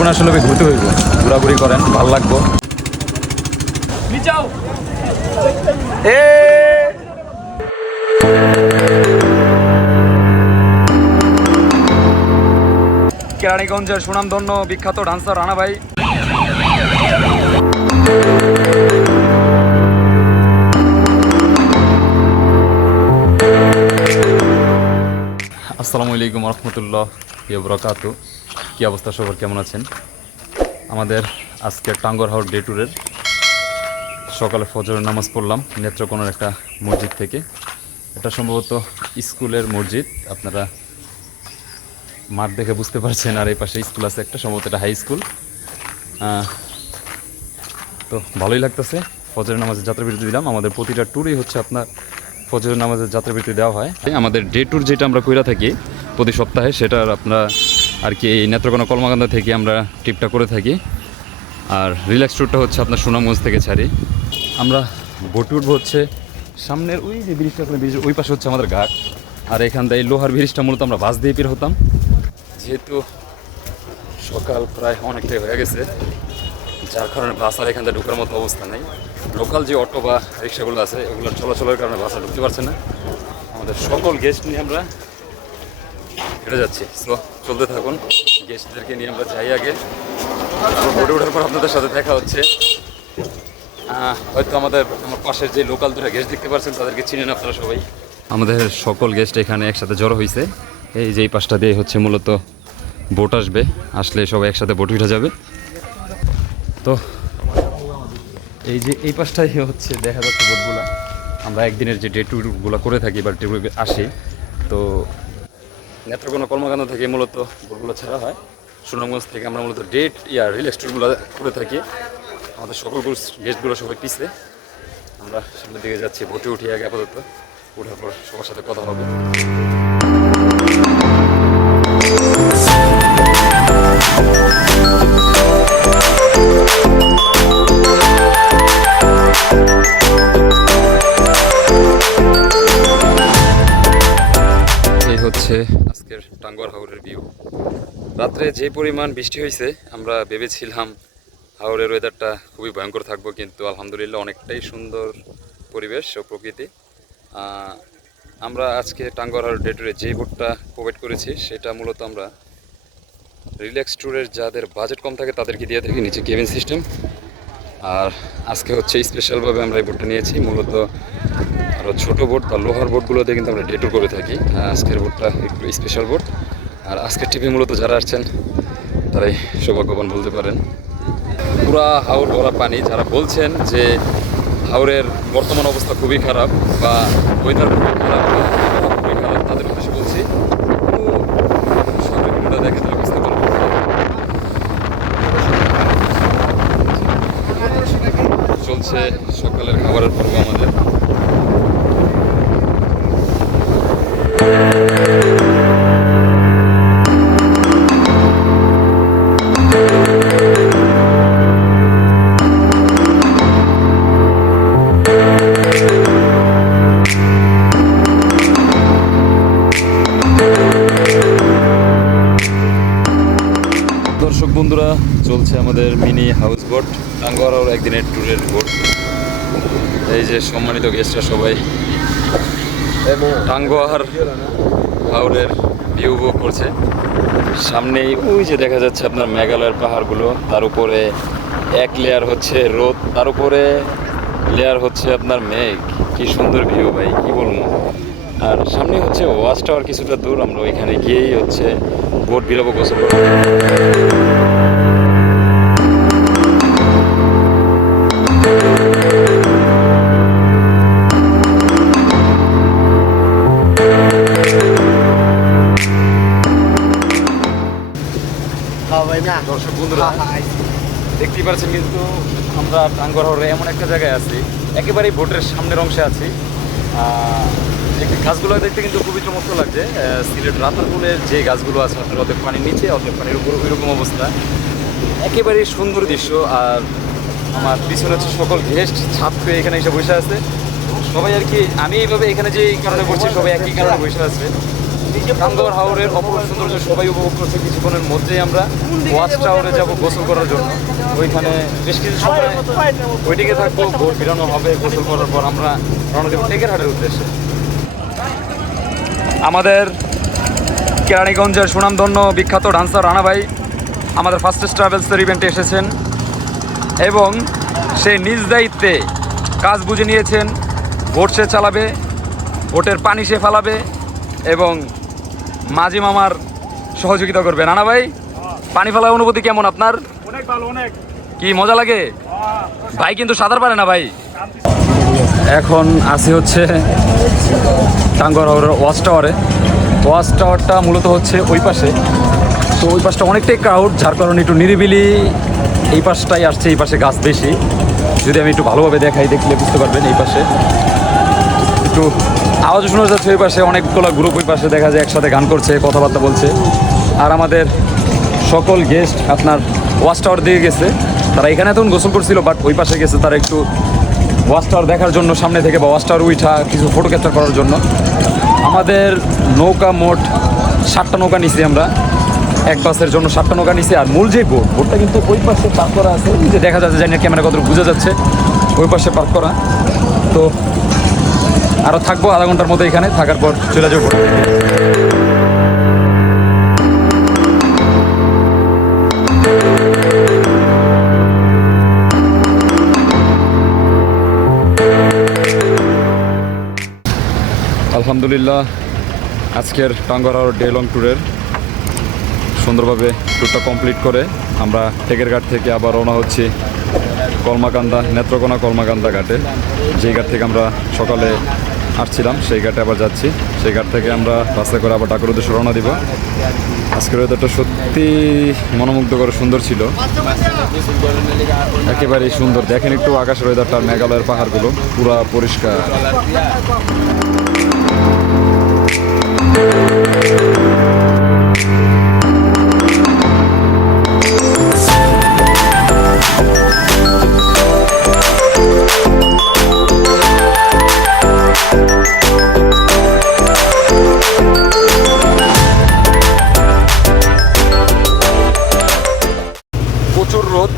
জীবন আসলে ঘুরতে হইব, ঘোরাঘুরি করেন, ভাল লাগবো। কেরানীগঞ্জের সুনামধন্য বিখ্যাত ডান্সার রানা ভাই। আসসালামু আলাইকুম রহমতুল্লাহ বরকাতু। কী অবস্থা সবার, কেমন আছেন? আমাদের আজকে টাঙ্গর হাওর ডে ট্যুরের সকালে ফজরের নামাজ পড়লাম নেত্রকোনার একটা মসজিদ থেকে। এটা সম্ভবত স্কুলের মসজিদ, আপনারা মাঠ দেখে বুঝতে পারছেন। আর এই পাশে স্কুল আছে একটা, সম্ভবত এটা হাই স্কুল। তো ভালোই লাগতেছে। ফজরের নামাজের যাত্রাবিরতি দিলাম। আমাদের প্রতিটা ট্যুরই হচ্ছে আপনার ফজরের নামাজের যাত্রাবিরতি দেওয়া হয়। আমাদের ডে ট্যুর যেটা আমরা কইরা থাকি প্রতি সপ্তাহে, সেটার আপনারা আর কি এই নেত্রকোনা কলমাকান্দা থেকে আমরা ট্রিপটা করে থাকি। আর রিল্যাক্স ট্যুরটা হচ্ছে আপনার সুনামগঞ্জ থেকে ছাড়ি। আমরা বোটে উঠবো হচ্ছে সামনের ওই যে ব্রিজটা, ব্রিজ ওই পাশে হচ্ছে আমাদের ঘাট। আর এখান থেকে লোহার ব্রিজটা মূলত আমরা বাস দিয়ে বের হতাম। যেহেতু সকাল প্রায় অনেকটাই হয়ে গেছে, যার কারণে বাস আর এখান থেকে ঢোকার মতো অবস্থা নেই। লোকাল যে অটো বা রিক্সাগুলো আছে ওগুলোর চলাচলের কারণে বাসা ঢুকতে পারছে না। আমাদের সকল গেস্ট নিয়ে আমরা হেঁটে যাচ্ছি। সো চলতে থাকুন, গেস্টদেরকে নিয়ে আমরা যাই আগে। বোটে ওঠার পর আপনাদের সাথে দেখা হচ্ছে। হয়তো আমার পাশের যে লোকাল দুটো গেস্ট দেখতে পাচ্ছেন তাদেরকে চিনেন আপনারা সবাই। আমাদের সকল গেস্ট এখানে একসাথে জড়ো হয়েছে। এই যে এই পাশটা দিয়ে হচ্ছে মূলত বোট আসবে, আসলে সবাই একসাথে বোট উঠে যাবে। তো এই যে এই পাশটাই হচ্ছে দেখা যাচ্ছে বোটগুলো। আমরা একদিনের যে ডে ট্যুরগুলো করে থাকি বা ট্যুর আসি, তো নেত্রকোনা কলমাকান্দা থেকে মূলত বোটগুলো ছাড়া হয়। সুনামগঞ্জ থেকে আমরা মূলত রিল্যাক্স ট্যুরগুলো করে থাকি। আমাদের সকল গেস্টগুলো সবাই পিছে, আমরা সামনের দিকে যাচ্ছি। বোটে উঠি আগে আপাতত, ওঠার পর সবার সাথে কথা হবে। এই হচ্ছে আজকের টাঙ্গর হাওরের ভিউ। রাত্রে যে পরিমাণ বৃষ্টি হয়েছে, আমরা ভেবেছিলাম হাওরের ওয়েদারটা খুবই ভয়ঙ্কর থাকবো, কিন্তু আলহামদুলিল্লাহ অনেকটাই সুন্দর পরিবেশ ও প্রকৃতি। আমরা আজকে টাঙ্গর হাওর ডে ট্যুরে যে বোটটা প্রোভাইড করেছি সেটা মূলত আমরা রিল্যাক্স ট্যুরের যাদের বাজেট কম থাকে তাদেরকে দিয়ে থাকি, নিচে কেবিন সিস্টেম। আর আজকে হচ্ছে স্পেশালভাবে আমরা এই বোটটা নিয়েছি। মূলত আরও ছোটো বোট বা লোহার বোটগুলোতে কিন্তু আমরা ডে ট্যুর করে থাকি। আজকের বোটটা একটু স্পেশাল বোট। আর আজকের ট্রিপে মূলত যারা আসছেন তারাই সৌভাগ্যবান বলতে পারেন। পুরা হাওর ভরা পানি। যারা বলছেন যে হাওরের বর্তমান অবস্থা খুবই খারাপ বা ওয়েদার খুবই খারাপ বা খুবই খারাপ, তাদের উদ্দেশ্যে বলছি ভিডিওটা দেখে তারা বুঝতে পারবেন। চলছে সকালের খাবারের পর্ব আমাদের। দর্শক বন্ধুরা, চলছে আমাদের মিনি হাউস বোট, টাঙ্গর হাওর একদিনের ট্যুরের বোট। এই যে সম্মানিত গেস্টরা সবাই টাঙ্গর হাওরের ভিউ উপভোগ করছে। সামনেই ওই যে দেখা যাচ্ছে আপনার মেঘালয়ের পাহাড়গুলো, তার উপরে এক লেয়ার হচ্ছে রোদ, তার উপরে লেয়ার হচ্ছে আপনার মেঘ। কি সুন্দর ভিউ ভাই, কি বলবো। আর সামনে হচ্ছে ওয়াচ টাওয়ার, কিছুটা দূর। আমরা ওইখানে গিয়েই হচ্ছে বোট বিলাবো, গোসল করবো। দর্শক বন্ধুরা দেখতেই পাচ্ছেন, কিন্তু আমরা টাঙ্গর হাওরে এমন একটা জায়গায় আছি, একেবারেই বোটের সামনের অংশে আছি। গাছগুলো দেখতে কিন্তু খুবই চমৎকার লাগছে। সিলেট রাতারপুলের যে গাছগুলো আছে আপনার অর্ধেক পানির নিচে অর্ধেক পানির উপর, ওইরকম অবস্থা। একেবারেই সুন্দর দৃশ্য। আর আমার পিছনে হচ্ছে সকল গেস্ট ছাদ পেয়ে এখানে এসে বসে আছে সবাই আর কি। আমি এইভাবে এখানে যে কারণে বসছি, সবাই একই কারণে বসে আছে। টাঙ্গর হাওরের অপরূপ সৌন্দর্য সবাই উপভোগ করছে। কিছুক্ষণের মধ্যেই আমরা ওয়াচ টাওয়ারে যাব গোসল করার জন্য। ওইখানে বেশ কিছু সময় ওইদিকে থাকবো, ভোর ফিরানো হবে। গোসল করার পর আমরা রওনা দেবো টেকেরহাটের উদ্দেশ্যে। আমাদের কেরানীগঞ্জের সুনামধন্য বিখ্যাত ডান্সার রানা ভাই আমাদের ফার্স্টেস্ট ট্রাভেলসের ইভেন্টে এসেছেন এবং সে নিজ দায়িত্বে কাজ বুঝে নিয়েছেন। বোট সে চালাবে, বোটের পানি সে ফালাবে এবং মাঝি মামার সহযোগিতা করবে। রানা ভাই, পানি ফেলার অনুভূতি কেমন আপনার? অনেক ভালো, অনেক কি মজা লাগে? ভাই কিন্তু সাঁতার পারে না ভাই। এখন আসি হচ্ছে টাঙ্গর হাওরের ওয়াচ টাওয়ারে। ওয়াচ টাওয়ারটা মূলত হচ্ছে ওই পাশে, তো ওই পাশটা অনেকটাই ক্রাউড, যার কারণে একটু নিরিবিলি এই পাশটাই আসছে। এই পাশে গাছ বেশি, যদি আমি একটু ভালোভাবে দেখাই দেখলে বুঝতে পারবেন। এই পাশে একটু আওয়াজ শোনা যাচ্ছে, ওই পাশে অনেকগুলো গ্রুপ ওই পাশে দেখা যায় একসাথে গান করছে, কথাবার্তা বলছে। আর আমাদের সকল গেস্ট আপনার ওয়াচ টাওয়ার দিয়ে গেছে, তারা এখানে তখন গোসল করছিল, বাট ওই পাশে গেছে তারা একটু ওয়াচ টাওয়ার দেখার জন্য, সামনে থেকে বা ওয়াচ টাওয়ার উঠা কিছু ফটো ক্যাপচার করার জন্য। আমাদের নৌকা মোট 7টা নৌকা নিছি আমরা, এক বাসের জন্য 7টা নৌকা নিছি। আর মূল যে বোটটা কিন্তু ওই পাশে পার্ক করা আছে, যে দেখা যাচ্ছে, জানি না ক্যামেরা কত বোঝা যাচ্ছে, ওই পাশে পার্ক করা। তো আরও থাকবো আধা ঘন্টার মতো এখানে, থাকার পর চলে যাবো। আলহামদুলিল্লাহ, আজকের টাঙ্গর হাওর ডে লং ট্যুরের সুন্দরভাবে ট্যুরটা কমপ্লিট করে আমরা টেকেরঘাট থেকে আবার রওনা হচ্ছি কলমাকান্দা, নেত্রকোনা কলমাকান্দা ঘাটে। যেই ঘাট থেকে আমরা সকালে আসছিলাম সেই ঘাটে আবার যাচ্ছি। সেই ঘাট থেকে আমরা বাসে করে আবার ঢাকার উদ্দেশ্যে রওনা দিব। আজকের ওয়েদারটা সত্যি মনোমুগ্ধকর সুন্দর ছিল, একেবারেই সুন্দর। দেখেন একটু আকাশের ওয়েদারটা, মেঘালয়ের পাহাড়গুলো পুরা পরিষ্কার। প্রচুর রোদ,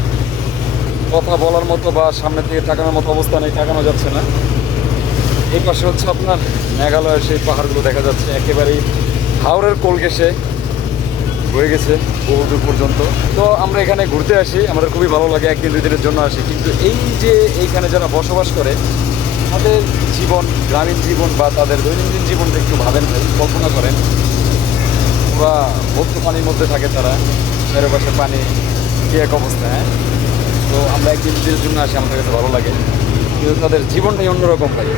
কথা বলার মতো বা সামনের দিকে তাকানোর মতো অবস্থা নেই, তাকানো যাচ্ছে না। এই পাশে হচ্ছে আপনার মেঘালয়ের সেই পাহাড়গুলো দেখা যাচ্ছে, একেবারেই হাওরের কোল ঘেঁষে বয়ে গেছে বহু দূর পর্যন্ত। তো আমরা এখানে ঘুরতে আসি, আমাদের খুবই ভালো লাগে, 1-2 দিনের জন্য আসি। কিন্তু এই যে এইখানে যারা বসবাস করে, তাদের জীবন, গ্রামীণ জীবন বা তাদের দৈনন্দিন জীবনটা একটু ভাবেন, কল্পনা করেন। পুরা ভর্ত পানির মধ্যে থাকে তারা, চারপাশে পানি, কি এক অবস্থা। হ্যাঁ, তো আমরা 1-2 দিনের জন্য আসি, আমাদের কাছে ভালো লাগে, কিন্তু তাদের জীবনটাই অন্যরকম ভাই।